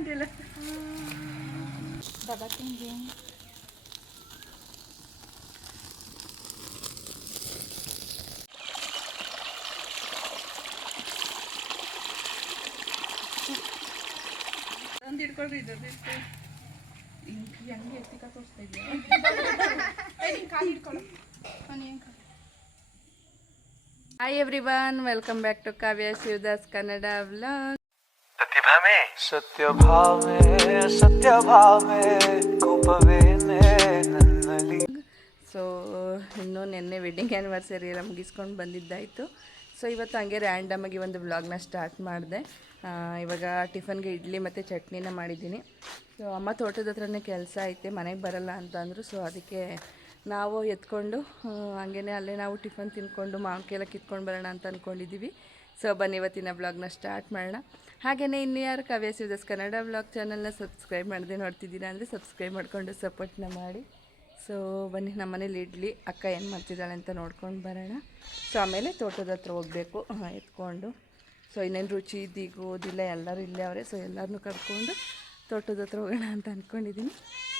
ಅಂತಿಲ್ಲ ಬಾಬಾ ತಿಂಗಿ ಒಂದು ಹಿಡ್ಕೊಳ್ರಿ ಇದು ಇಟ್ಟು ಹಿಂಗೆ ಹೆಂಗೆ ಎತ್ತಿಕ ತೋರಿಸ್ತಾ ಇದೆಯಾ? Hi everyone welcome back to Kavya Shivadas Kannada vlog ಸತ್ಯ ಭಾವೇ ಸತ್ಯ ಭಾವೇ ಸೊ ಇನ್ನೂ ನಿನ್ನೆ ವೆಡ್ಡಿಂಗ್ ಆ್ಯನಿವರ್ಸರಿ ಎಲ್ಲ ಮುಗಿಸ್ಕೊಂಡು ಬಂದಿದ್ದಾಯಿತು. ಸೊ ಇವತ್ತು ಹಾಗೆ ರ್ಯಾಂಡಮ್ ಆಗಿ ಒಂದು ವ್ಲಾಗ್ನ ಸ್ಟಾರ್ಟ್ ಮಾಡಿದೆ. ಇವಾಗ ಟಿಫನ್ಗೆ ಇಡ್ಲಿ ಮತ್ತು ಚಟ್ನಿನ ಮಾಡಿದ್ದೀನಿ. ಸೊ ಅಮ್ಮ ತೋಟದ ಹತ್ರನೇ ಕೆಲಸ ಐತೆ, ಮನೆಗೆ ಬರಲ್ಲ ಅಂತ ಅಂದರು ಸೊ ಅದಕ್ಕೆ ನಾವು ಎತ್ಕೊಂಡು ಹಂಗೇ ಅಲ್ಲೇ ನಾವು ಟಿಫನ್ ತಿನ್ಕೊಂಡು ಮಾವಿನಕಾಯಿ ಎಲ್ಲ ಕಿತ್ಕೊಂಡು ಬರೋಣ ಅಂತ ಅಂದ್ಕೊಂಡಿದ್ದೀವಿ ಸೊ ಬನ್ನಿ ಇವತ್ತಿನ ಬ್ಲಾಗ್ನ ಸ್ಟಾರ್ಟ್ ಮಾಡೋಣ. ಹಾಗೆಯೇ ಇನ್ನು ಯಾರು ಕವ್ಯ ಕನ್ನಡ ಬ್ಲಾಗ್ ಚಾನಲ್ನ ಸಬ್ಸ್ಕ್ರೈಬ್ ಮಾಡದೆ ನೋಡ್ತಿದ್ದೀರಾ ಅಂದರೆ ಸಬ್ಸ್ಕ್ರೈಬ್ ಮಾಡಿಕೊಂಡು ಸಪೋರ್ಟ್ನ ಮಾಡಿ. ಸೊ ಬನ್ನಿ ನಮ್ಮ ಮನೇಲಿ ಇಡ್ಲಿ, ಅಕ್ಕ ಏನು ಮಾಡ್ತಿದ್ದಾಳೆ ಅಂತ ನೋಡ್ಕೊಂಡು ಬರೋಣ. ಸೊ ಆಮೇಲೆ ತೋಟದ ಹತ್ರ ಹೋಗಬೇಕು ಎತ್ಕೊಂಡು. ಸೊ ಇನ್ನೇನು ರುಚಿ ಇದ್ದೀಗೋದಿಲ್ಲ ಎಲ್ಲರೂ ಇಲ್ಲೇ ಅವರೇ. ಸೊ ಎಲ್ಲರನ್ನೂ ಕರ್ಕೊಂಡು ತೋಟದ ಹತ್ರ ಹೋಗೋಣ ಅಂತ ಅಂದ್ಕೊಂಡಿದ್ದೀನಿ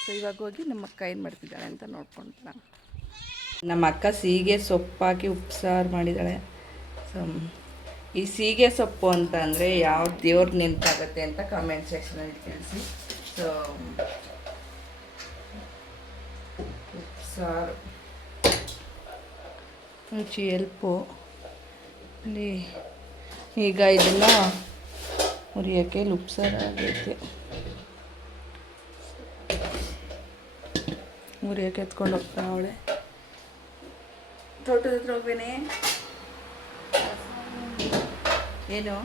ಸೊ ಇವಾಗ ಹೋಗಿ ನಮ್ಮ ಅಕ್ಕ ಏನು ಮಾಡ್ತಿದ್ದಾಳೆ ಅಂತ ನೋಡ್ಕೊಂಡು ಬರೋಣ ನಮ್ಮ ಅಕ್ಕ ಸೀಗೆ ಸೊಪ್ಪಾಕಿ ಉಪ್ಸಾರು ಮಾಡಿದ್ದಾಳೆ. ಸೊ ಈ ಸೀಗೆ ಸೊಪ್ಪು ಅಂತ ಅಂದರೆ ಯಾವ ದೇವ್ರ ನೆನಪಾಗುತ್ತೆ ಅಂತ ಕಾಮೆಂಟ್ ಸೆಕ್ಷನಲ್ಲಿ ತಿಳಿಸಿ. ಸೊ ಸಾರು ರುಚಿ, ಎಲ್ಪು. ಇಲ್ಲಿ ಈಗ ಇದನ್ನು ಹುರಿಯೋಕ್ಕೆ ಇಲ್ಲಿ ಉಪ್ಸಾರು ಆಗೈತೆ ಹುರಿಯೋಕ್ಕೆ ಎತ್ಕೊಂಡು ಹೋಗ್ತಾ ಅವಳೆ. ತೋಟದ ಹತ್ರ ಹೋಗ್ಬೇನೆ ಏನು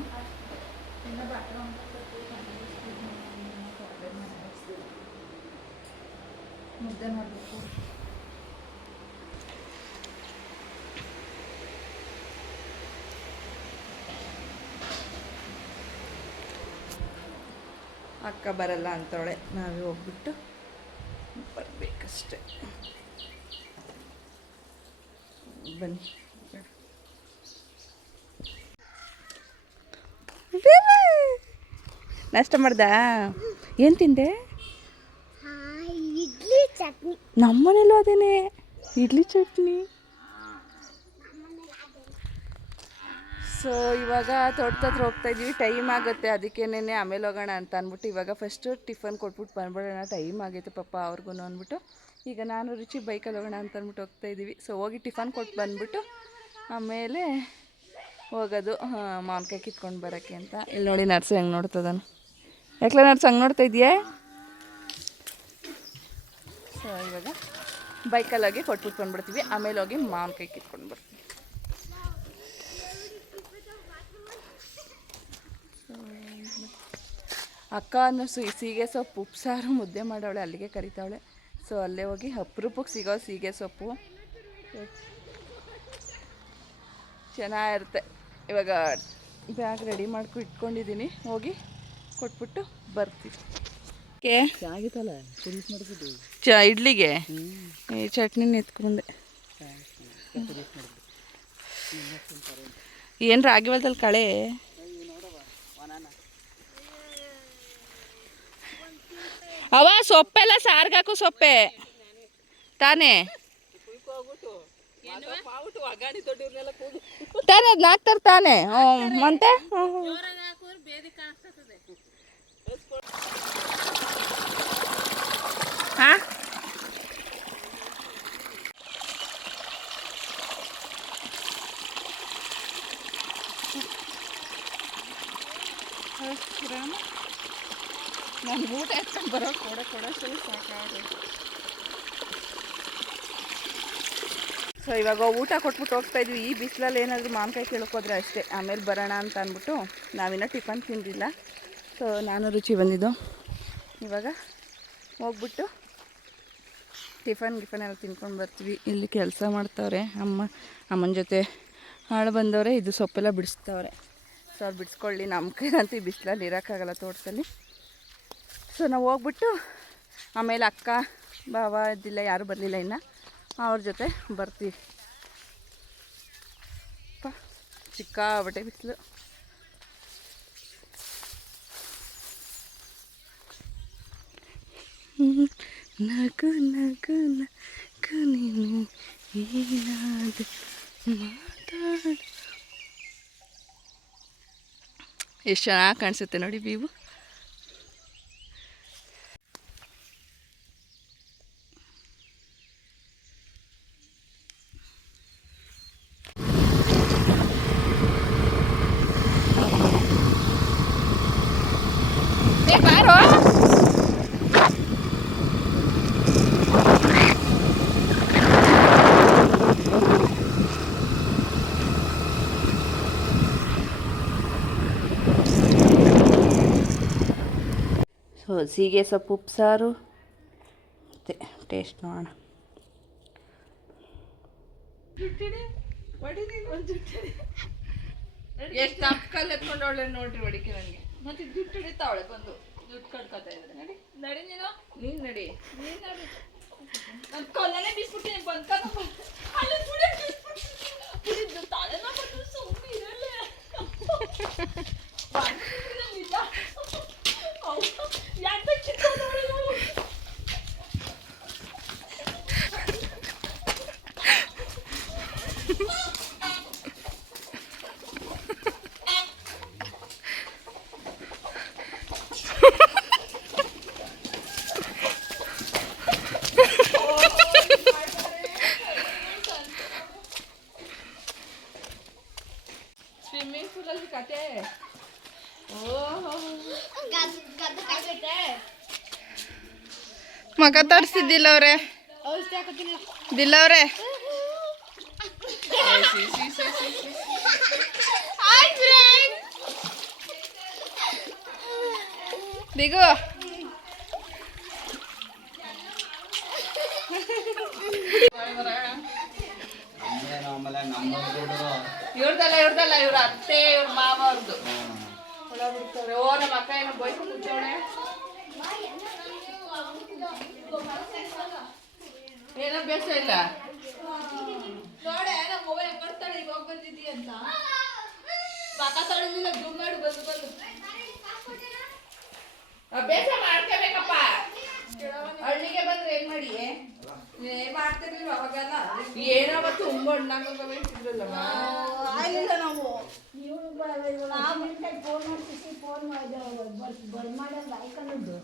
ಮುದ್ದೆ ಮಾಡಬೇಕು ಅಕ್ಕ ಬರಲ್ಲ ಅಂತವಳೆ ನಾವೇ ಹೋಗ್ಬಿಟ್ಟು ಬರಬೇಕಷ್ಟೆ ಬನ್ನಿ ನಾಷ್ಟ ಮಾಡ್ದಾ? ಏನು ತಿಂದೆ? ಇಡ್ಲಿ ಚಟ್ನಿ. ನಮ್ಮನೇಲೂ ಅದೇನೆ. ಇಡ್ಲಿ ಚಟ್ನಿ. ಸೊ ಇವಾಗ ತೋಟದ ಹತ್ರ ಹೋಗ್ತಾ ಇದೀವಿ ಟೈಮ್ ಆಗುತ್ತೆ. ಅದಕ್ಕೇನೇ ಆಮೇಲೆ ಹೋಗೋಣ ಅಂತ ಅಂದ್ಬಿಟ್ಟು ಇವಾಗ ಫಸ್ಟು ಟಿಫನ್ ಕೊಟ್ಬಿಟ್ಟು ಬಂದ್ಬಿಡೋಣ. ಟೈಮ್ ಆಗೈತೆ ಪಾಪ ಅವ್ರಿಗೂ ಅಂದ್ಬಿಟ್ಟು. ಈಗ ನಾನು ರುಚಿ ಬೈಕಲ್ಲಿ ಹೋಗೋಣ ಅಂತ ಅಂದ್ಬಿಟ್ಟು ಹೋಗ್ತಾ ಇದ್ದೀವಿ. ಸೊ ಹೋಗಿ ಟಿಫನ್ ಕೊಟ್ಟು ಬಂದ್ಬಿಟ್ಟು ಆಮೇಲೆ ಹೋಗೋದು. ಮಾವಿನಕಾಯಿ ಕಿತ್ಕೊಂಡು ಬರೋಕ್ಕೆ ಅಂತ. ಇಲ್ಲಿ ನೋಡಿ ನರ್ಸು ಹೆಂಗೆ ನೋಡ್ತದನು. ಯಾಕಲ ನರ್ಸು ಹಂಗೆ ನೋಡ್ತಾ ಇದೆಯಾ ಸೊ ಇವಾಗ ಬೈಕಲ್ಲಿ ಹೋಗಿ ಕೊಟ್ಬಿಟ್ಟು ಬಂದ್ಬಿಡ್ತೀವಿ ಆಮೇಲೆ ಹೋಗಿ ಮಾವಿನಕಾಯಿ ಕಿತ್ಕೊಂಡು ಬರ್ತೀವಿ. ಅಕ್ಕ ಅನ್ನೋ ಸು ಸೀಗೆ ಸೊಪ್ಪು, ಉಪ್ಸಾರು ಮುದ್ದೆ ಮಾಡವಳೆ, ಅಲ್ಲಿಗೆ ಕರಿತಾವಳೆ. ಸೊ ಅಲ್ಲೇ ಹೋಗಿ ಅಪ್ರೂಪಕ್ಕೆ ಸಿಗೋ ಸೀಗೆ ಸೊಪ್ಪು. ಚೆನ್ನಾಗಿರುತ್ತೆ. ಇವಾಗ ಬ್ಯಾಗ್ ರೆಡಿ ಮಾಡ್ಕೊ ಇಟ್ಕೊಂಡಿದ್ದೀನಿ. ಹೋಗಿ ಕೊಟ್ಬಿಟ್ಟು ಬರ್ತೀವಿ. ಕೆ? ಚ ಇಡ್ಲಿಗೆ? ಈ ಚಟ್ನಿ ಎತ್ಕೊಂಡೆ ಏನು ರಾಗಿ ಹೊಲ್ದಲ್ಲಿ ಕಳೆ? ಅವ ಸೊಪ್ಪೆಲ್ಲ ಸಾರ್ಗಾಕು ಸೊಪ್ಪೆ. ತಾನೇ? ತಾನೇ ಅದನ್ನ ಹಾಕ್ತಾರೆ ತಾನೇ. ಹ್ಞೂ ಮತ್ತೆ? ಹಾಂ? ನಾನು ಊಟ ಎತ್ಕೊಂಡು ಬರೋ ಕೊಡ ಕೊಡೋಷ್ಟಲ್ಲಿ ಸಾಕಾಗೈತೆ ಸೊ ಇವಾಗ ಊಟ ಕೊಟ್ಬಿಟ್ಟು ಹೋಗ್ತಾ ಇದ್ವಿ. ಈ ಬಿಸಿಲಲ್ಲಿ ಏನಾದರೂ ಮಾವಿನಕಾಯಿ ಕೇಳೋಕೋದ್ರೆ ಅಷ್ಟೇ. ಆಮೇಲೆ ಬರೋಣ ಅಂತ ಅಂದ್ಬಿಟ್ಟು ನಾವಿನ್ನೂ ಟಿಫನ್ ತಿಂದಿಲ್ಲ. ಸೊ ನಾನು ರುಚಿ ಬಂದಿದ್ದು. ಇವಾಗ ಹೋಗ್ಬಿಟ್ಟು ಟಿಫನ್ ಗಿಫನ್ ಎಲ್ಲ ತಿನ್ಕೊಂಡು ಬರ್ತೀವಿ. ಇಲ್ಲಿ ಕೆಲಸ ಮಾಡ್ತಾವ್ರೆ. ಅಮ್ಮ, ಅಮ್ಮನ ಜೊತೆ ಹಾಳು ಬಂದವ್ರೆ. ಇದು ಸೊಪ್ಪೆಲ್ಲ ಬಿಡಿಸ್ತವ್ರೆ. ಸೊ ಅವ್ರು ಬಿಡಿಸ್ಕೊಳ್ಳಿ. ನಮ್ಮ ಕೈಲಂತೂ ಈ ಬಿಸಿಲಲ್ಲಿ ಇರೋಕ್ಕಾಗಲ್ಲ ತೋಟದಲ್ಲಿ. ಸೊ ನಾವು ಹೋಗ್ಬಿಟ್ಟು ಆಮೇಲೆ ಅಕ್ಕ ಬಾವ ಇದ್ದಿಲ್ಲ, ಯಾರೂ ಬರಲಿಲ್ಲ ಇನ್ನು. ಅವ್ರ ಜೊತೆ ಬರ್ತೀವಿ. ಚಿಕ್ಕಾಬಟ್ಟೆ ಬಿಸಿಲು. ನಗು ನಗು ನಗು ನೀನು ಏನಾದ ಮಾತಾಡ. ಎಷ್ಟು ಚೆನ್ನಾಗಿ ಕಾಣಿಸುತ್ತೆ ನೋಡಿ ವ್ಯೂ ಬಾರೋ ಸೊ ಸೀಗೆ ಸೊಪ್ಪು ಉಪ್ಸಾರು ಮತ್ತೆ ಟೇಸ್ಟ್ ನೋಡೋಣ. ಎಷ್ಟು ಅಕ್ಕಲ್ಲಿ ಎತ್ಕೊಂಡು ಅವಳೆ ನೋಡ್ರಿ ಹೊಡಿಕೆ ನನಗೆ ಮತ್ತೆ ಜುಟ್ಟು ಹಿಡಿತಾವಳೆ ಬಂದು. ದುಡ್ಡು ಕಡ್ಕೊತಾ ಇದ್ರೆ ನಡಿ. ನಡಿ ನೀನು. ನೀನು ನಡಿ. ನೀನು ನಡಿ. ನನ್ನ ಕೊಲ್ಲನೆ ಬಿಸ್ಬಿಟ್ಟು ಬಂದ್ಕೊಂಡು ಅಲ್ಲಿ ಸುಳಿ ಬಿಸ್ಬಿಟ್ಟು ತಾಳೆನ ಬಂದು ಸುಮ್ಮನೆ ಇರಲ್ಲ ಯಾಕೆ ಕಿತ್ತೋದವಳೆ ನಾವು ಸ್ವಿಮ್ಮಿಂಗ್ ಪೂಲಲ್ಲಿ ಕತೆ ಓಹೋ ಮಗ ತೋರಿಸಿದ್ದಿಲ್ಲ ಅವ್ರೆ. ದಿಲ್ಲ ಅವ್ರೆ. ದಿಗು. ಇವ್ರದಲ್ಲ ಇವ್ರದಲ್ಲ, ಇವ್ರ ಅತ್ತೆ, ಇವ್ರ ಮಾವ ಅವ್ರದ್ದು ಓ, ನಮ್ಮ ಅಕ್ಕ ಏನೋ ಬೈಕೊಂಡು ಕೂತವಳೆ ಏನೋ ಬೇಸ ಇಲ್ಲ ನೋಡೆ ನಮ್ಮ ಮೊಬೈಲ್ ಬರ್ತಾಳೆ ಈಗ ಹೋಗಿ ಬಂದಿದ್ದೀಯ ಅಂತ. ಪಾಪ ತೊಳೆದಿಲ್ಲ ಜೂಮ್ ಮಾಡಿ ಬಂದು ಬಂದು. ಅಭ್ಯಾಸ ಮಾಡ್ಕೋಬೇಕಪ್ಪ. ಹಳ್ಳಿಗೆ ಬಂದ್ರೆ ಏನ್ ಮಾಡಿ? ಏನ್ ಮಾಡ್ತಿರ್ಲಿಲ್ಲ ಅವಾಗೆಲ್ಲ? ಏನೋ ಅವತ್ತು ತುಂಬ ಹಣ್ಣಾಗೋಗಬೇಕಿದ್ರಲ್ಲಮ್ಮ ಆಗಲಿಲ್ಲ ನಾವು. ಮಿನಿಟಾಗಿ ಫೋನ್ ಮಾಡ್ತೀವಿ ಫೋನ್ ಬರ್ ಬರ್ಮಾಡ ಏನು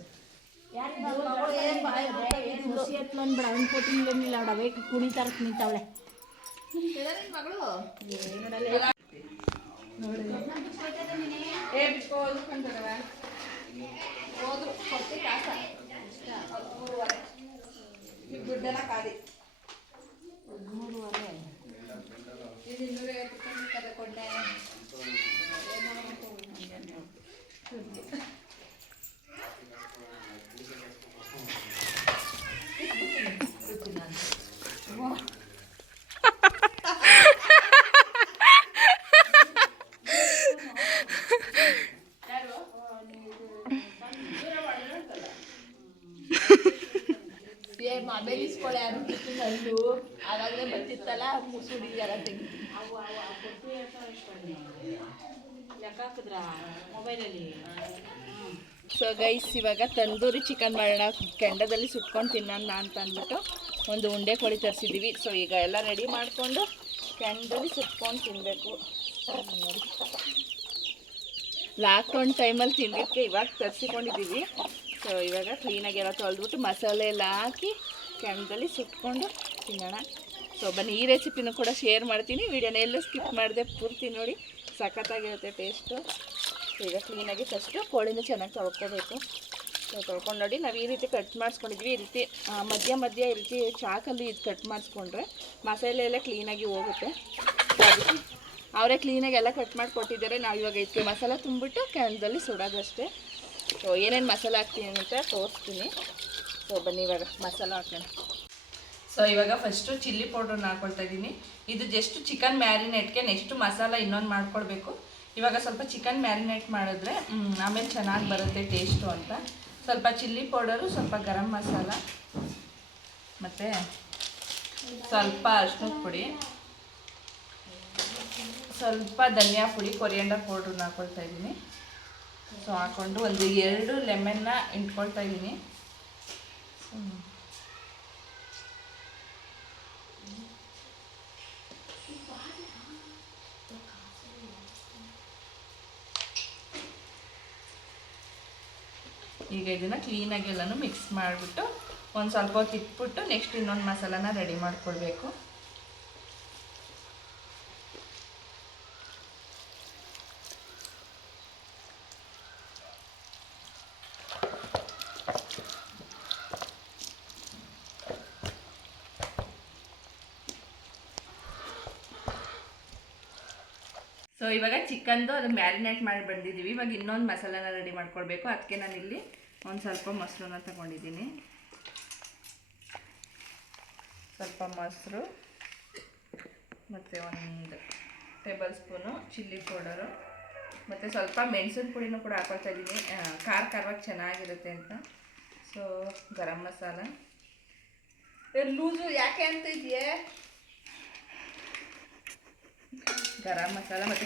ಬಾಯ್ ಏನು ಹುಸಿ ಎತ್ಲ ಅಂದ್ಬಿಡ ಅವ್ನು ಕೊಟ್ಟಿಲ್ಲ ಅವಡವೆ ಕುಣಿತಾರ ನಿಂತವಳೆ ಮಗಳು ಏ ಬಿಟ್ಕೋ ಓದ್ಕೊಂಡವ ಹೋದ್ರು ಕೊಟ್ಟಿ ಸೊ ಗೈಸ್ ಇವಾಗ ತಂದೂರಿ ಚಿಕನ್ ಮಾಡೋಣ ಕೆಂಡದಲ್ಲಿ ಸುಟ್ಕೊಂಡು ತಿನ್ನೋಣ ಅಂತ ಅಂದ್ಬಿಟ್ಟು ಒಂದು ಉಂಡೆ ಕೋಳಿ ತರಿಸಿದ್ದೀವಿ ಸೊ ಈಗ ಎಲ್ಲ ರೆಡಿ ಮಾಡಿಕೊಂಡು ಕೆಂಡದಲ್ಲಿ ಸುಟ್ಕೊಂಡು ತಿನ್ನಬೇಕು ಲಾಕ್ಡೌನ್ ಟೈಮಲ್ಲಿ ತಿಂದಿದ್ದಕ್ಕೆ ಇವಾಗ ತರಿಸಿಕೊಂಡಿದ್ದೀವಿ ಸೊ ಇವಾಗ ಕ್ಲೀನಾಗಿ ಎಲ್ಲ ತೊಳೆದ್ಬಿಟ್ಟು ಮಸಾಲೆ ಎಲ್ಲ ಹಾಕಿ ಕೆಂಡದಲ್ಲಿ ಸುಟ್ಕೊಂಡು ತಿನ್ನೋಣ. ಸೊ ಬನ್ನಿ, ಈ ರೆಸಿಪಿನೂ ಕೂಡ ಶೇರ್ ಮಾಡ್ತೀನಿ. ವಿಡಿಯೋನ ಎಲ್ಲೂ ಸ್ಕಿಪ್ ಮಾಡಿದೆ ಪೂರ್ತಿ ನೋಡಿ. ಸಖತ್ತಾಗಿರುತ್ತೆ ಟೇಸ್ಟು ಈಗ ಕ್ಲೀನಾಗಿ ಫಸ್ಟು ಕೋಳಿನ ಚೆನ್ನಾಗಿ ತೊಳ್ಕೊಬೇಕು. ತೊಳ್ಕೊಂಡು ನೋಡಿ ನಾವು ಈ ರೀತಿ ಕಟ್ ಮಾಡಿಸ್ಕೊಂಡಿದ್ವಿ. ಈ ರೀತಿ ಮಧ್ಯ ಮಧ್ಯ ಈ ರೀತಿ ಚಾಕಲ್ಲಿ ಇದು ಕಟ್ ಮಾಡಿಸ್ಕೊಂಡ್ರೆ ಮಸಾಲೆ ಎಲ್ಲ ಕ್ಲೀನಾಗಿ ಹೋಗುತ್ತೆ. ಅವರೇ ಕ್ಲೀನಾಗಿ ಎಲ್ಲ ಕಟ್ ಮಾಡಿ ಕೊಟ್ಟಿದ್ದಾರೆ ನಾವು ಇವಾಗ ಇದಕ್ಕೆ ಮಸಾಲ ತುಂಬಿಟ್ಟು ಕ್ಯಾನ್ದಲ್ಲಿ ಸುಡೋದಷ್ಟೇ. ಸೊ, ಏನೇನು ಮಸಾಲೆ ಹಾಕ್ತೀನಿ ಅಂತ ತೋರಿಸ್ತೀನಿ. ಸೊ, ಬನ್ನಿ ಇವಾಗ ಮಸಾಲ ಹಾಕೋಣ. ಸೊ ಇವಾಗ ಫಸ್ಟು ಚಿಲ್ಲಿ ಪೌಡ್ರನ್ನ ಹಾಕೊಳ್ತಾ ಇದ್ದೀನಿ. ಇದು ಜಸ್ಟ್ ಚಿಕನ್ ಮ್ಯಾರಿನೇಟ್ಗೆ ನೆಕ್ಸ್ಟ್ ಮಸಾಲ ಇನ್ನೊಂದು ಮಾಡ್ಕೊಳ್ಬೇಕು ಇವಾಗ ಸ್ವಲ್ಪ ಚಿಕನ್ ಮ್ಯಾರಿನೇಟ್ ಮಾಡಿದ್ರೆ ಆಮೇಲೆ ಚೆನ್ನಾಗಿ ಬರುತ್ತೆ ಟೇಸ್ಟು ಅಂತ. ಸ್ವಲ್ಪ ಚಿಲ್ಲಿ ಪೌಡರು ಸ್ವಲ್ಪ ಗರಂ ಮಸಾಲ, ಮತ್ತು ಸ್ವಲ್ಪ ಅರ್ಶಿನ ಪುಡಿ. ಸ್ವಲ್ಪ ಧನಿಯಾ ಪುಡಿ ಕೊರಿಯಂಡರ್ ಪೌಡ್ರನ್ನ ಹಾಕೊಳ್ತಾ ಇದ್ದೀನಿ. ಸೊ ಹಾಕ್ಕೊಂಡು ಒಂದು ಎರಡು ಲೆಮನ್ನ ಇಟ್ಕೊಳ್ತಾ ಇದ್ದೀನಿ. ಈಗ ಇದನ್ನು ಕ್ಲೀನಾಗಿ ಎಲ್ಲನೂ ಮಿಕ್ಸ್ ಮಾಡಿಬಿಟ್ಟು ಒಂದು ಸ್ವಲ್ಪ ಹೊತ್ತು ಇಟ್ಬಿಟ್ಟು ನೆಕ್ಸ್ಟ್ ಇನ್ನೊಂದು ಮಸಾಲಾನ ರೆಡಿ ಮಾಡಿಕೊಳ್ಬೇಕು. ಸೊ ಇವಾಗ ಚಿಕನ್ದು ಅದು ಮ್ಯಾರಿನೇಟ್ ಮಾಡಿ ಬಂದಿದ್ದೀವಿ ಇವಾಗ ಇನ್ನೊಂದು ಮಸಾಲಾನ ರೆಡಿ ಮಾಡ್ಕೊಳ್ಬೇಕು. ಅದಕ್ಕೆ ನಾನು ಇಲ್ಲಿ ಒಂದು ಸ್ವಲ್ಪ ಮೊಸರನ್ನ ತಗೊಂಡಿದ್ದೀನಿ. ಸ್ವಲ್ಪ ಮೊಸರು ಮತ್ತು ಒಂದು ಟೇಬಲ್ ಸ್ಪೂನು ಚಿಲ್ಲಿ ಪೌಡರು ಮತ್ತು ಸ್ವಲ್ಪ ಮೆಣಸಿನ ಪುಡಿನೂ ಕೂಡ ಹಾಕೊಳ್ತಾ ಇದ್ದೀನಿ. ಖಾರ ಖಾರವಾಗಿ ಚೆನ್ನಾಗಿರುತ್ತೆ ಅಂತ. ಸೊ ಗರಂ ಮಸಾಲ. ಲೂಸು ಯಾಕೆ ಅಂತ ಇದೆಯೇ? ಗರಂ ಮಸಾಲ ಮತ್ತು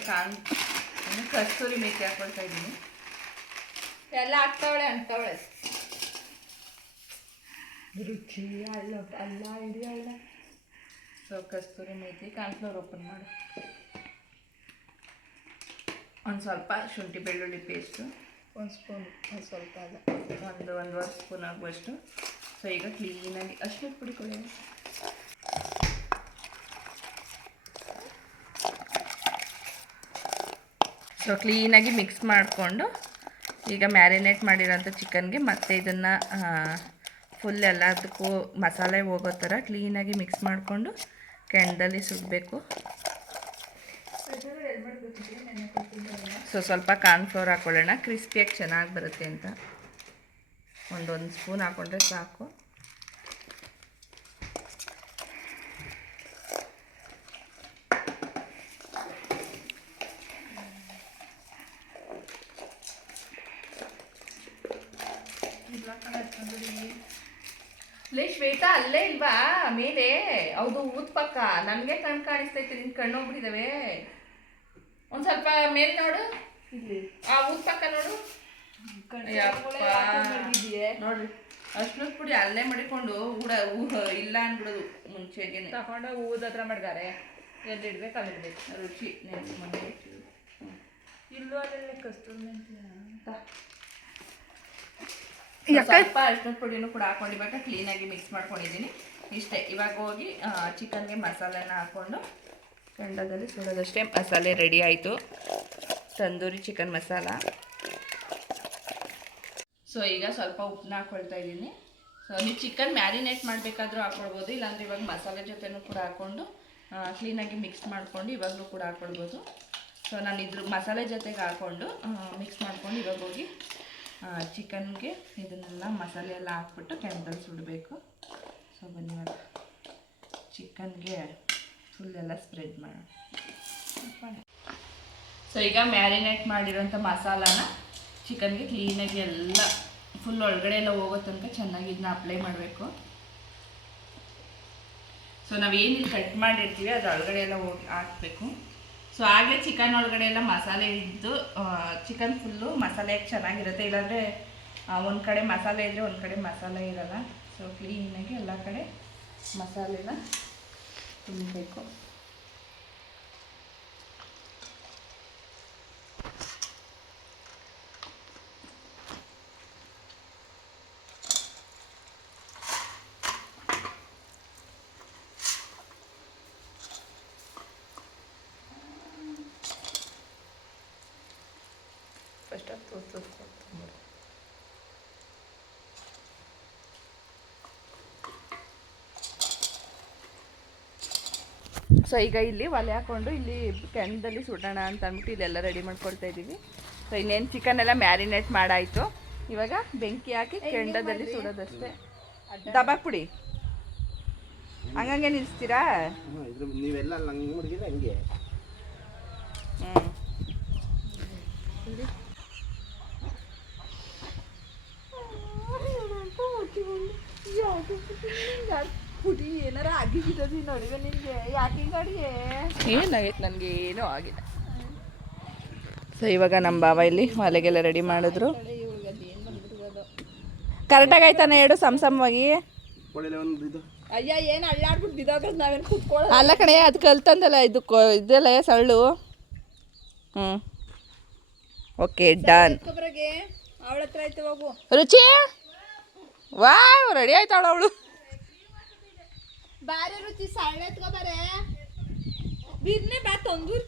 ಏನು ಕಸ್ತೂರಿ ಮೇಕೆ ಹಾಕೊಳ್ತಾ ಇದ್ದೀನಿ. ಎಲ್ಲ ಹಾಕ್ತಾವಳೆ ಅಂತವಳೆ. ರುಚಿ ಅಲ್ಲ ಅಲ್ಲ ಹಿಡಿಯಲ್ಲ ಸೊ ಕಸ್ತೂರಿ ಮೇಥಿ ಕಾನ್ಫ್ಲೋರ್ ಓಪನ್ ಮಾಡು. ಒಂದು ಸ್ವಲ್ಪ ಶುಂಠಿ ಬೆಳ್ಳುಳ್ಳಿ ಪೇಸ್ಟು ಒಂದು ಸ್ಪೂನ್ ಒಂದು ಸ್ವಲ್ಪ ಅಲ್ಲ. ಒಂದು ಒಂದೂವರೆ ಸ್ಪೂನ್ ಆಗುವಷ್ಟು. ಸೊ ಈಗ ಕ್ಲೀನಾಗಿ ಅಷ್ಟು ಪುಡಿ ಕೊಡಿ. ಸೊ ಕ್ಲೀನಾಗಿ ಮಿಕ್ಸ್ ಮಾಡಿಕೊಂಡು ಈಗ ಮ್ಯಾರಿನೇಟ್ ಮಾಡಿರೋಂಥ ಚಿಕನ್ಗೆ ಮತ್ತೆ ಇದನ್ನು ಫುಲ್ ಎಲ್ಲದಕ್ಕೂ ಮಸಾಲೆ ಹೋಗೋ ಥರ ಕ್ಲೀನಾಗಿ ಮಿಕ್ಸ್ ಮಾಡಿಕೊಂಡು ಕೆಂಡದಲ್ಲಿ ಸುಡಬೇಕು. ಸೊ ಸ್ವಲ್ಪ ಕಾರ್ನ್ಫ್ಲೋರ್ ಹಾಕ್ಕೊಳ್ಳೋಣ ಕ್ರಿಸ್ಪಿಯಾಗಿ ಚೆನ್ನಾಗಿ ಬರುತ್ತೆ ಅಂತ. ಒಂದೊಂದು ಸ್ಪೂನ್ ಹಾಕ್ಕೊಂಡ್ರೆ ಸಾಕು. ಲೇ ಶ್ವೇತಾ ಅಲ್ಲೇ ಇಲ್ವಾ? ಮೇಲೆ. ಹೌದು ಊದ್ ಪಕ್ಕ. ನನಗೆ ಕಣ್ ಕಾಣಿಸ್ತೈತೆ ನಿನ್ ಕಣ್ಣು ಹೋಗ್ಬಿಟ್ಟಿದಾವೆ. ಒಂದ್ ಸ್ವಲ್ಪ ಮೇಲೆ ನೋಡು. ಆ ಊದ್ ಪಕ್ಕ ನೋಡು. ನೋಡ್ರಿ ಅರ್ಶಿನದ ಪುಡಿ ಅಲ್ಲೇ ಮಡಿಕೊಂಡು ಊಡ ಇಲ್ಲ ಅನ್ಬಿಡೋದು ಮುಂಚೆ ತಗೊಂಡು ಊದ ಹತ್ರ ಮಾಡಿದ್ದಾರೆ ಎಲ್ಲಿ ಇಡ್ಬೇಕು ಅಲ್ಲಿ ಇಡ್ಬೇಕು ರುಚಿ ನೆನ್ಸ್ ಮನೆ. ಇಲ್ಲೂ ಅಲ್ಲೇ ಕಸ್ತೂರಿ ಮೆಂತ್ಯ ಸ್ವಲ್ಪ ಅರ್ಶಿನದ ಪುಡಿನೂ ಕೂಡ ಹಾಕೊಂಡು ಇವಾಗ ಕ್ಲೀನಾಗಿ ಮಿಕ್ಸ್ ಮಾಡ್ಕೊಂಡಿದ್ದೀನಿ ಇಷ್ಟೇ ಇವಾಗ ಹೋಗಿ ಚಿಕನ್ಗೆ ಮಸಾಲೆನ ಹಾಕ್ಕೊಂಡು ಕಂಡದಲ್ಲಿ ಸುಡೋದಷ್ಟೇ ಮಸಾಲೆ ರೆಡಿ ಆಯಿತು. ತಂದೂರಿ ಚಿಕನ್ ಮಸಾಲ. ಸೊ ಈಗ ಸ್ವಲ್ಪ ಉಪ್ಪನ್ನ ಹಾಕ್ಕೊಳ್ತಾ ಇದ್ದೀನಿ. ಸೊ ನೀವು ಚಿಕನ್ ಮ್ಯಾರಿನೇಟ್ ಮಾಡಬೇಕಾದ್ರೂ ಹಾಕ್ಕೊಳ್ಬೋದು ಇಲ್ಲಾಂದ್ರೆ ಇವಾಗ ಮಸಾಲೆ ಜೊತೆನೂ ಕೂಡ ಹಾಕ್ಕೊಂಡು ಕ್ಲೀನಾಗಿ ಮಿಕ್ಸ್ ಮಾಡಿಕೊಂಡು ಇವಾಗಲೂ ಕೂಡ ಹಾಕ್ಕೊಳ್ಬೋದು ಸೊ ನಾನು ಇದ್ರ ಮಸಾಲೆ ಜೊತೆಗೆ ಹಾಕ್ಕೊಂಡು ಮಿಕ್ಸ್ ಮಾಡ್ಕೊಂಡು ಇವಾಗ ಹೋಗಿ ಚಿಕನ್ಗೆ ಇದನ್ನೆಲ್ಲ ಮಸಾಲೆ ಎಲ್ಲ ಹಾಕ್ಬಿಟ್ಟು ಕೆಂಪಲ್ಲಿ ಸುಡಬೇಕು. ಸೊ ಬನ್ನಿ ಚಿಕನ್ಗೆ ಫುಲ್ ಎಲ್ಲ ಸ್ಪ್ರೆಡ್ ಮಾಡೋಣ. ಸೊ ಈಗ ಮ್ಯಾರಿನೇಟ್ ಮಾಡಿರೋಂಥ ಮಸಾಲಾನ ಚಿಕನ್ಗೆ ಕ್ಲೀನಾಗಿ ಎಲ್ಲ ಫುಲ್ ಒಳಗಡೆ ಎಲ್ಲ ಹೋಗೋ ತನಕ ಚೆನ್ನಾಗಿ ಇದನ್ನ ಅಪ್ಲೈ ಮಾಡಬೇಕು. ಸೊ ನಾವೇನಿಲ್ಲಿ ಕಟ್ ಮಾಡಿರ್ತೀವಿ ಅದು ಒಳಗಡೆ ಎಲ್ಲ ಹೋಗಿ ಹಾಕಬೇಕು. ಸೊ ಆಗಲೇ ಚಿಕನ್ ಒಳಗಡೆ ಎಲ್ಲ ಮಸಾಲೆ ಇದ್ದು ಚಿಕನ್ ಫುಲ್ಲು ಮಸಾಲೆ ಚೆನ್ನಾಗಿರುತ್ತೆ. ಇಲ್ಲಾಂದರೆ ಒಂದು ಕಡೆ ಮಸಾಲೆ ಇದ್ದರೆ ಒಂದು ಕಡೆ ಮಸಾಲೆ ಇರೋಲ್ಲ. ಸೊ ಕ್ಲೀನಾಗಿ ಎಲ್ಲ ಕಡೆ ಮಸಾಲೆನ ತುಂಬಬೇಕು. ಫಸ್ಟ್ tô, ತೋರಿಸ್ಕೊಡ್ತೀನಿ ಸೊ ಈಗ ಇಲ್ಲಿ ಒಲೆ ಹಾಕೊಂಡು ಇಲ್ಲಿ ಕೆಂಡದಲ್ಲಿ ಸುಡೋಣ ಅಂತ ಅಂದ್ಬಿಟ್ಟು ಇಲ್ಲೆಲ್ಲ ರೆಡಿ ಮಾಡ್ಕೊಳ್ತಾ ಇದ್ದೀವಿ. ಸೊ ಇನ್ನೇನು ಚಿಕನ್ ಎಲ್ಲ ಮ್ಯಾರಿನೇಟ್ ಮಾಡಾಯಿತು. ಇವಾಗ ಬೆಂಕಿ ಹಾಕಿ ಕೆಂಡದಲ್ಲಿ ಸುಡೋದಷ್ಟೇ. ದಬಾಕ್ ಪುಡಿ. ಹಂಗಂಗೆ ನಿಲ್ಲಿಸ್ತೀರಾ ಹ್ಞೂ ಪುಡಿ ಏನಾರ ಆಗಿಬಿಟ್ಟದಿ ನೋಡಿವೆ ನಿಮಗೆ. ಯಾಕೆ ಹಿಂಗಾಡಿಯೇ ಏನಾಗೈತೆ ನನಗೆ? ಏನೂ ಆಗಿಲ್ಲ. ಸೊ ಇವಾಗ ನಮ್ಮ ಬಾವ ಇಲ್ಲಿ ಒಲೆಗೆಲ್ಲ ರೆಡಿ ಮಾಡಿದ್ರು. ಕರೆಕ್ಟಾಗಿ ಆಯ್ತಾನೆ ಹೇಳು ಸಮ್ ಸಮವಾಗಿ ಅಯ್ಯ ಏನು ಅಳ್ಳಾಡ್ಬಿಟ್ಟು ಬಿದ್ದೋಗ್ರದ್ ನಾವೇನು ಕೂತ್ಕೊಳ್ಳೋ ಅಲ್ಲ ಕಣೆ ಅದು ಕಲ್ತಂದಲ್ಲ ಇದು ಕೊ- ಇದೆಲ್ಲ ಸಳ್ಳು ಹ್ಞೂ ಓಕೆ ಡನ್ ಒಬ್ಬರಿಗೆ ಅವಳ ಹತ್ರ ಆಯ್ತು ಹೋಗು. ರುಚಿ? ವಾ ರೆಡಿ ಆಯ್ತಾಳ ಅವಳು. ಬಾರಿ ರುಚಿ ಬಿರ್ನೆ ಬಾ ತಂದೂರ್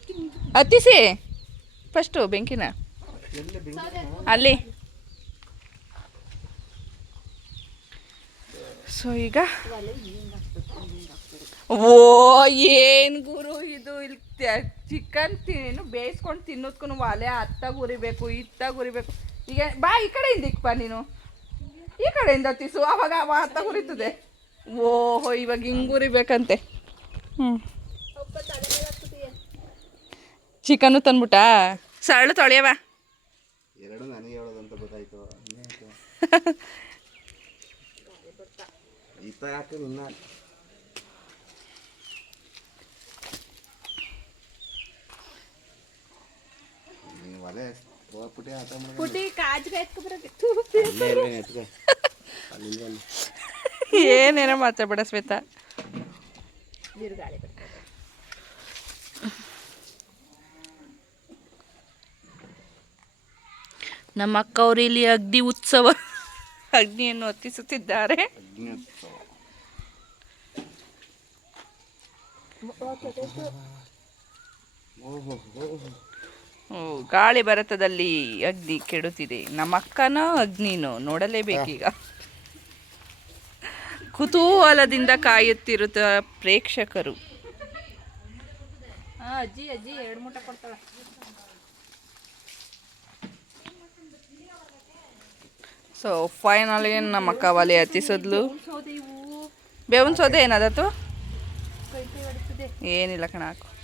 ಹತ್ತಿಸಿ ಫಸ್ಟು ಬೆಂಕಿನ. ಅಲ್ಲಿ. ಸೊ ಈಗ? ಓ ಏನು ಗುರು ಇದು? ಇಲ್ಲಿ ಚಿಕನ್ ತಿನ್ನು ಬೇಯಿಸ್ಕೊಂಡು ತಿನ್ನೋದ್ಕು ಒಲೆ ಅತ್ತಾಗ ಉರಿಬೇಕು ಇತ್ತಾಗ ಉರಿಬೇಕು. ಈಗ ಬಾ ಈ ಕಡೆಯಿಂದ ಇಕ್ಪ ನೀನು. ಈ ಕಡೆಯಿಂದ ತಿಸು ಅವಾಗ ಅವ ಹುರಿತದೆ. ಉರಿತದೆ ಓಹೋ ಇವಾಗ ಹಿಂಗೆ ಉರಿಬೇಕಂತೆ ಹ್ಞೂ ಚಿಕನ್ನು ತಂದ್ಬಿಟ್ಟಾ? ಸರಳು ತೊಳೆಯವ ಎರಡು ನನಗೆ ಹೇಳೋದಂತ ಗೊತ್ತಾಯ್ತು. ಇನ್ನೇನು? ಈತ ಯಾಕೆ ನಿನ್ನ ನೀನು ಒಲೆ ಹೋಗ್ಬಿಟ್ಟೆ ಆಟ ಮಾಡ್ಕೊಂಡು ಪುಟಿ ಕಾಜ್ಗೆ ಬಿಡ ಬರಕ್ಕೆ ನಮ್ಮ ಅಕ್ಕ ಏನೇನೋ ಮಾತಾಡ್ಬೇಡ ಶ್ವೇತಾ. ನಮ್ಮ ಅಕ್ಕವ್ರು ಇಲ್ಲಿ ಅಗ್ನಿ ಉತ್ಸವ ಅಗ್ನಿಯನ್ನು ಹೊತ್ತಿಸುತ್ತಿದ್ದಾರೆ. ಓಹೋ ಗಾಳಿ ಭರತದಲ್ಲಿ ಅಗ್ನಿ ಕೆಡುತ್ತಿದೆ. ನಮ್ಮ ಅಕ್ಕನ ಅಗ್ನಿನೋ? ನೋಡಲೇಬೇಕೀಗ. ಕುತೂಹಲದಿಂದ ಕಾಯುತ್ತಿರುತ್ತ ಪ್ರೇಕ್ಷಕರು. ಹಾಂ ಅಜ್ಜಿ ಅಜ್ಜಿ ಎರಡು ಮೂಟ ಕೊಡ್ತಾಳೆ. ಸೊ ಫೈನಲಿ ನಮ್ಮ ಅಕ್ಕ ಒಲೆ ಹತ್ತಿಸಿದ್ಲು. ಬೇವಿನ ಸೋದೆ ಏನದತ್ತು ಏನಿಲ್ಲ ಕಣ ಹಾಕು.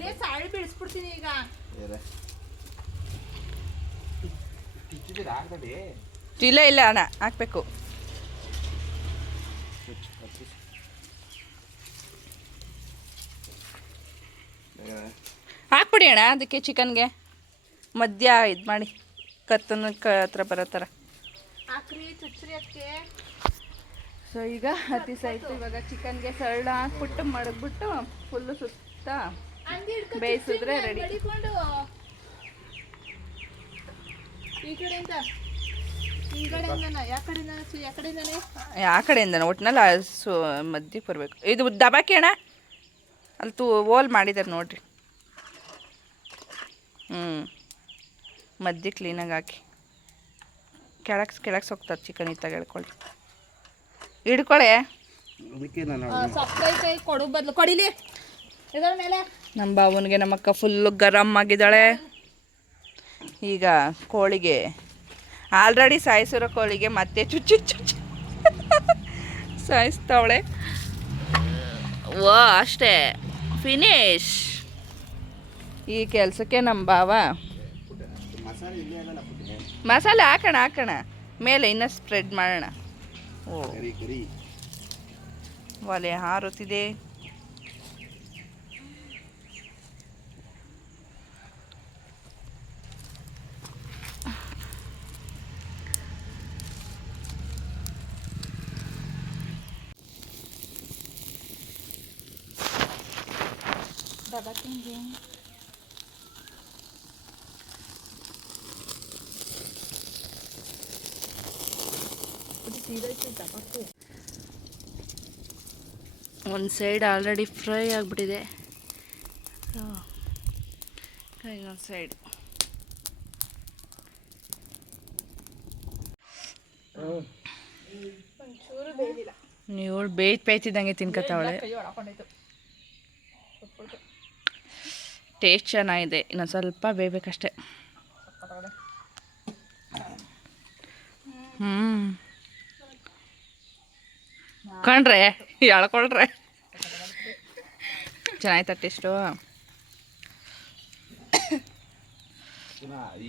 ಲೇ ಸಾಳಿ ಬೆಳೆಸ್ಬಿಡ್ತೀನಿ ಈಗ. ಇಲ್ಲ ಇಲ್ಲ ಅಣ್ಣ ಹಾಕ್ಬೇಕು. ಹಾಕ್ಬಿಡಿ ಅಣ್ಣ ಅದಕ್ಕೆ ಚಿಕನ್ಗೆ. ಮಧ್ಯ ಇದು ಮಾಡಿ ಕತ್ತನ ಹತ್ರ ಬರೋ ಥರ. ಸೊ ಈಗ ಹತ್ತಿ ಸಾಯ್ತು. ಇವಾಗ ಚಿಕನ್ಗೆ ಸರಳ ಹಾಕ್ಬಿಟ್ಟು ಮಡಗ್ಬಿಟ್ಟು ಫುಲ್ಲು ಸುತ್ತ. ಬೇಯಿಸಿದ್ರೆ ರೆಡಿ ಈ ಕಡೆಯಿಂದ ಕಡೆಯಿಂದನ ಸು ಆ ಕಡೆಯಿಂದ ಒಟ್ನಲ್ಲಿ ಆ ಸು ಮಧ್ಯಕ್ಕೆ ಬರಬೇಕು. ಇದು ದಬಾಕಿ ಅಣ್ಣ. ಅಲ್ಲಿ ತೂ ಓಲ್ ಮಾಡಿದ್ದಾರೆ ನೋಡ್ರಿ. ಹ್ಞೂ ಮದ್ದಿ ಕ್ಲೀನಾಗಿ ಹಾಕಿ. ಕೆಳಕ್ಕೆ ಕೆಳಕ್ಕೆ ಹೋಗ್ತಾರೆ ಚಿಕನ್ ಇತ್ತಾಗ ಹೇಳ್ಕೊಳ್ಳಿ ಹಿಡ್ಕೊಳೆ. ಅದಕ್ಕೆ ನಾನು ಸಕ್ಕೈ ಕೈ ಕೊಡು ಬದಲು. ಕೊಡಿಲಿ. ಇದರ ಮೇಲೆ. ನಮ್ಮ ಬಾವನಿಗೆ ನಮ್ಮಕ್ಕ ಫುಲ್ಲು ಗರಮ್ ಆಗಿದ್ದಾಳೆ. ಈಗ ಕೋಳಿಗೆ ಆಲ್ರೆಡಿ ಸಾಯಿಸಿರೋ ಕೋಳಿಗೆ ಮತ್ತೆ ಚುಚ್ಚು ಚುಚ್ಚು ಸಾಯಿಸ್ತಾವಳೆ. ಓ ಅಷ್ಟೇ. ಫಿನಿಶ್ ಈ ಕೆಲಸಕ್ಕೆ ನಮ್ಮ ಬಾವ ಮಸಾಲೆ ಹಾಕೋಣ ಹಾಕೋಣ. ಮೇಲೆ ಇನ್ನೂ ಸ್ಪ್ರೆಡ್ ಮಾಡೋಣ. ಓ. ಒಲೆ ಕರಿ ಒಲೆ ಹಾರುತ್ತಿದೆ ಒಂದು ಸೈಡ್ ಆಲ್ರೆಡಿ ಫ್ರೈ ಆಗಿಬಿಟ್ಟಿದೆ. ಇನ್ನೊಂದು ಸೈಡ್ ನೀವು ಬೇಯ್ತು ಬೇಯ್ತಿದ್ದಂಗೆ ತಿನ್ಕತ್ತಾವಳೆ ಕೈ ಒಳಕೊಂಡೈತು ಟೇಸ್ಟ್ ಚೆನ್ನಾಗಿದೆ. ಇನ್ನೊಂದು ಸ್ವಲ್ಪ ಬೇಯಬೇಕಷ್ಟೆ ಹ್ಞೂ ಕಣ್ರೆ ಎಳ್ಕೊಳ್ರೆ. ಚೆನ್ನಾಯ್ತಾ ಟೇಸ್ಟು? ಪುನಃ ಈ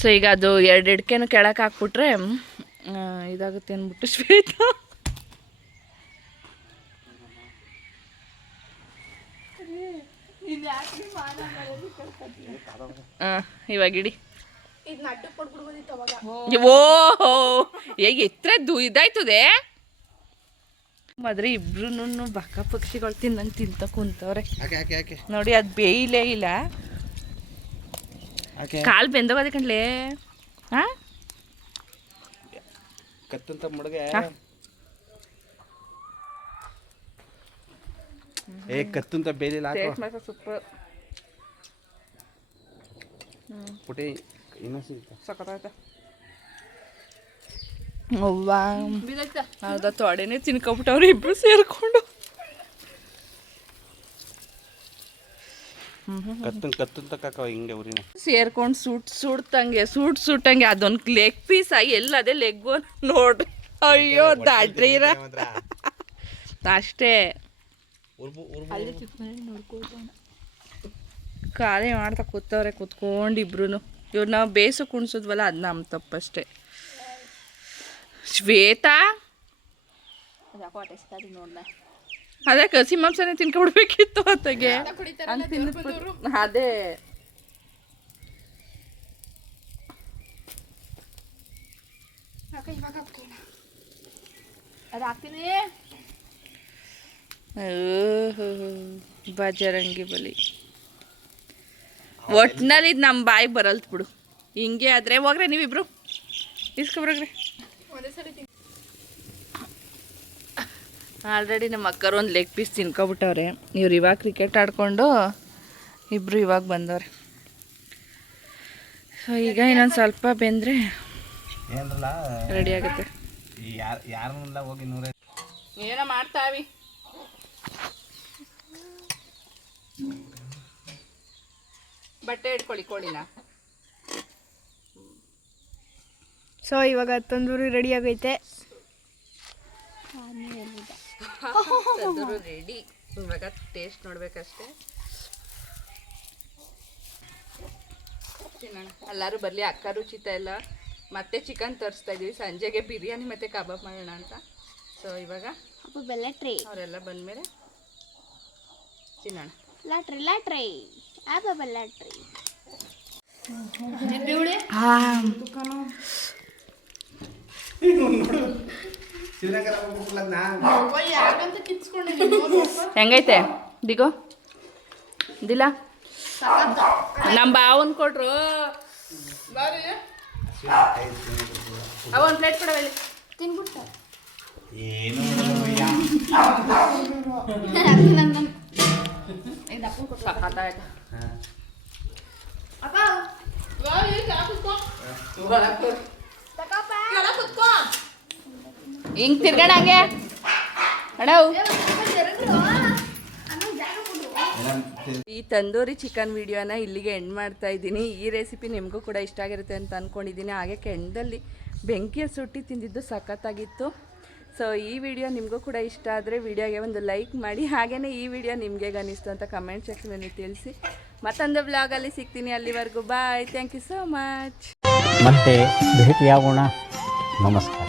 ಸೊ ಈಗ ಅದು ಎರಡು ಇಡ್ಕೆನೂ ಕೆಳಕ್ಕೆ ಹಾಕ್ಬಿಟ್ರೆ ಇದಾಗುತ್ತೆ ಅಂದ್ಬಿಟ್ಟು ಶ್ವೇತಾ. ಇವಾಗ ಇಡಿ. ಇದು ನಟ್ಟು ಕೊಟ್ಬಿಡ್ಬೋದಿತ್ತು ಅವಾಗ ಓ ಹೇಗೆ ಎತ್ತರ ದು ಇದಾಯ್ತದೆ? ಮಾದ್ರೆ ಇಬ್ರು ಬಕ್ಕ ಪಕ್ಷಿಗಳು ತಿನ್ನಂಗೆ ತಿಂತ ಕುಂತವ್ರೆ. ನೋಡಿ ಅದು ಬೇಯಿಲೇ ಇಲ್ಲ. ಕಾಲು ಬೆಂದೋಗದೆ ಕಣ್ಲೇ. ಹಾ? ಕತ್ತಂತ ಮುಡುಗೆ. ಹಾ. ಏ ಕತ್ತಂತ ಬೇಲಿ ಟೇಸ್ಟ್ ಮಾತ್ರ ಸೂಪರ್ ಪುಟಿ ಇನ್ನೂ ಸಿಗುತ್ತೆ ಸಖತ್ತಾಯ್ತ ಅವ್ವ. ಅರ್ಧ ತೊಡೆನೇ ತಿನ್ಕೊಬಿಟ್ಟವ್ರು ಇಬ್ರು ಸೇರ್ಕೊಂಡು. ಕತ್ತನ್ ಕತ್ತಂತ ತಕ್ಕ ಹಿಂಗೆ ಉರಿನ ಸೇರ್ಕೊಂಡು ಸುಟ್ ಸುಡ್ತಂಗೆ ಸುಟ್ ಸುಟ್ಟಂಗೆ ಅದೊಂದು ಲೆಗ್ ಪೀಸ್ ಆಗಿ ಎಲ್ಲ ಅದೇ ಲೆಗ್ ನೋಡ್ರಿ ಅಯ್ಯೋ ದಾಡ್ರೀರ ಅಷ್ಟೇ. ಖಾಲಿ ಮಾಡ್ತಾ ಕೂತವ್ರೆ ಕೂತ್ಕೊಂಡು ಇಬ್ರು ಇವ್ರು ನಾವು ಬೇಸು ಕುಣ್ಸಿದ್ವಲ್ಲ ಅದು ನಮ್ಮ ತಪ್ಪಷ್ಟೇ. ಶ್ವೇತಾ? ನೋಡ್ದೆ. ಅದೇ ಕಸಿ ಮಾಂಸನೇ ತಿನ್ಕೊಬಿಡ್ಬೇಕಿತ್ತು ಅತ್ತಗೆ. ಹಂಗ್ ತಿನ್ನಿಸ್ಬಿಟ್ಟು ಅದೇ. ಅದು ಹಾಕ್ತೀನಿ. ಬಜರಂಗಿ ಬಲಿ. ಒಟ್ನಲ್ಲಿ ಇದು ನಮ್ಮ ಬಾಯಿಗೆ ಬರಲ್ತ್ ಬಿಡು. ಹಿಂಗೆ ಆದ್ರೆ ಹೋಗ್ರೆ ನೀವಿಬ್ರು. ಇಸ್ಕೊಬ್ರಗ್ರಿ ಆಲ್ರೆಡಿ ನಮ್ಮ ಅಕ್ಕರು ಒಂದು ಲೆಗ್ ಪೀಸ್ ತಿನ್ಕೊಬಿಟ್ಟವ್ರೆ. ಇವ್ರು ಇವಾಗ ಕ್ರಿಕೆಟ್ ಆಡಿಕೊಂಡು ಇಬ್ಬರು ಇವಾಗ ಬಂದವ್ರೆ. ಸೊ ಈಗ ಇನ್ನೊಂದು ಸ್ವಲ್ಪ ಬೆಂದರೆ ರೆಡಿ ಆಗುತ್ತೆ. ಏನೋ ಮಾಡ್ತಾವಿ ಬಟ್ಟೆ ಇಟ್ಕೊಳ್ಳಿ ಕೋಳಿನ ಸೊ ಇವಾಗ ತಂದೂರಿ ರೆಡಿ ಆಗೈತೆ. ರೆಡಿ ಇವಾಗ ಟೇಸ್ಟ್ ನೋಡ್ಬೇಕಷ್ಟೇ. ತಿನ್ನೋಣ ಎಲ್ಲರೂ ಬರಲಿ ಅಕ್ಕ ರುಚಿತ ಎಲ್ಲ. ಮತ್ತೆ ಚಿಕನ್ ತರಿಸ್ತಾ ಇದೀವಿ. ಸಂಜೆಗೆ ಬಿರಿಯಾನಿ ಮತ್ತೆ ಕಬಾಬ್ ಮಾಡೋಣ ಅಂತ. ಸೊ ಇವಾಗ ಅಪ್ಪ ಬೆಲ್ಲ ಟ್ರೈ ಅವರೆಲ್ಲ ಬಂದಮೇಲೆ ತಿನ್ನೋಣ. Lottery lottery. ಅಪ್ಪ ಬೆಲ್ಲ ಟ್ರೈ ಹೆಂಗೈತೆ? ದಿಗೋ. ದಿಲ್ಲ ನಮ್ಮ ಬಾವನ್ ಕೊಟ್ರು. ಅವ ಒಂದು ಪ್ಲೇಟ್ ಕೊಡವಲ್ಲಿ ತಿನ್ಬಿಟ್ಟ. ಏನು ಸಖತ್ತಾಯ್ತು ಹಿಂಗ್ ತಿರ್ಗಣ ಹಂಗೆ. ಈ ತಂದೂರಿ ಚಿಕನ್ ವಿಡಿಯೋನ ಇಲ್ಲಿಗೆ ಎಂಡ್ ಮಾಡ್ತಾ ಇದ್ದೀನಿ. ಈ ರೆಸಿಪಿ ನಿಮಗೂ ಕೂಡ ಇಷ್ಟ ಆಗಿರುತ್ತೆ ಅಂತ ಅಂದ್ಕೊಂಡಿದ್ದೀನಿ ಹಾಗೆ ಕೆಂಡದಲ್ಲಿ ಬೆಂಕಿಯ ಸುಟ್ಟಿ ತಿಂದಿದ್ದು ಸಖತ್ತಾಗಿತ್ತು. ಸೊ ಈ ವಿಡಿಯೋ ನಿಮಗೂ ಕೂಡ ಇಷ್ಟ ಆದರೆ ವಿಡಿಯೋಗೆ ಒಂದು ಲೈಕ್ ಮಾಡಿ. ಹಾಗೆಯೇ ಈ ವಿಡಿಯೋ ನಿಮಗೆ ಅನಿಸ್ತು ಅಂತ ಕಮೆಂಟ್ ಸೆಕ್ಷನಲ್ಲಿ ತಿಳಿಸಿ. ಮತ್ತೊಂದು ಬ್ಲಾಗಲ್ಲಿ ಸಿಗ್ತೀನಿ ಅಲ್ಲಿವರೆಗೂ. Bye thank you so much ಮತ್ತೆ ಭೇಟಿಯಾಗೋಣ. ನಮಸ್ಕಾರ.